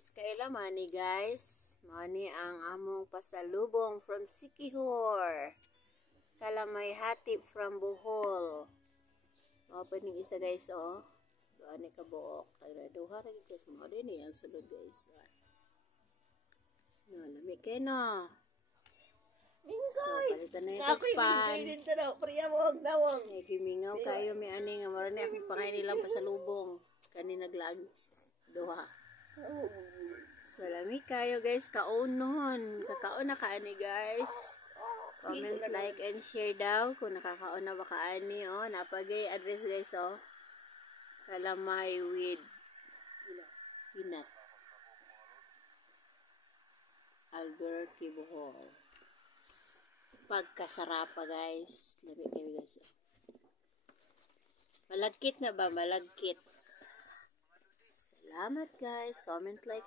guys, kailan mani guys? Mani ang among pasalubong from Siquijor. Kalamay hatip from Bohol. Opening isa guys oh. Doon ni kabuok. Duha ra guys mo din ni ang sulod guys. No, lami kay no. So, palitan na yung pan. Minggoy din tanaw, priyawog, dawong. Gimingaw kayo may ani nga maro ni akong pangay nilang pasalubong. Kani naglag. Duha. Salami kayo guys, kaunon. Kakaon na kaani guys. Comment, like, and share daw kung nakakaon na ba kaani. Oh, napagay address guys oh. Kalamay with peanut. Alberti Bohol. Pagkasarap pa guys. Labi kayo guys. Malagkit na ba? Malagkit. Salamat guys. Comment, like.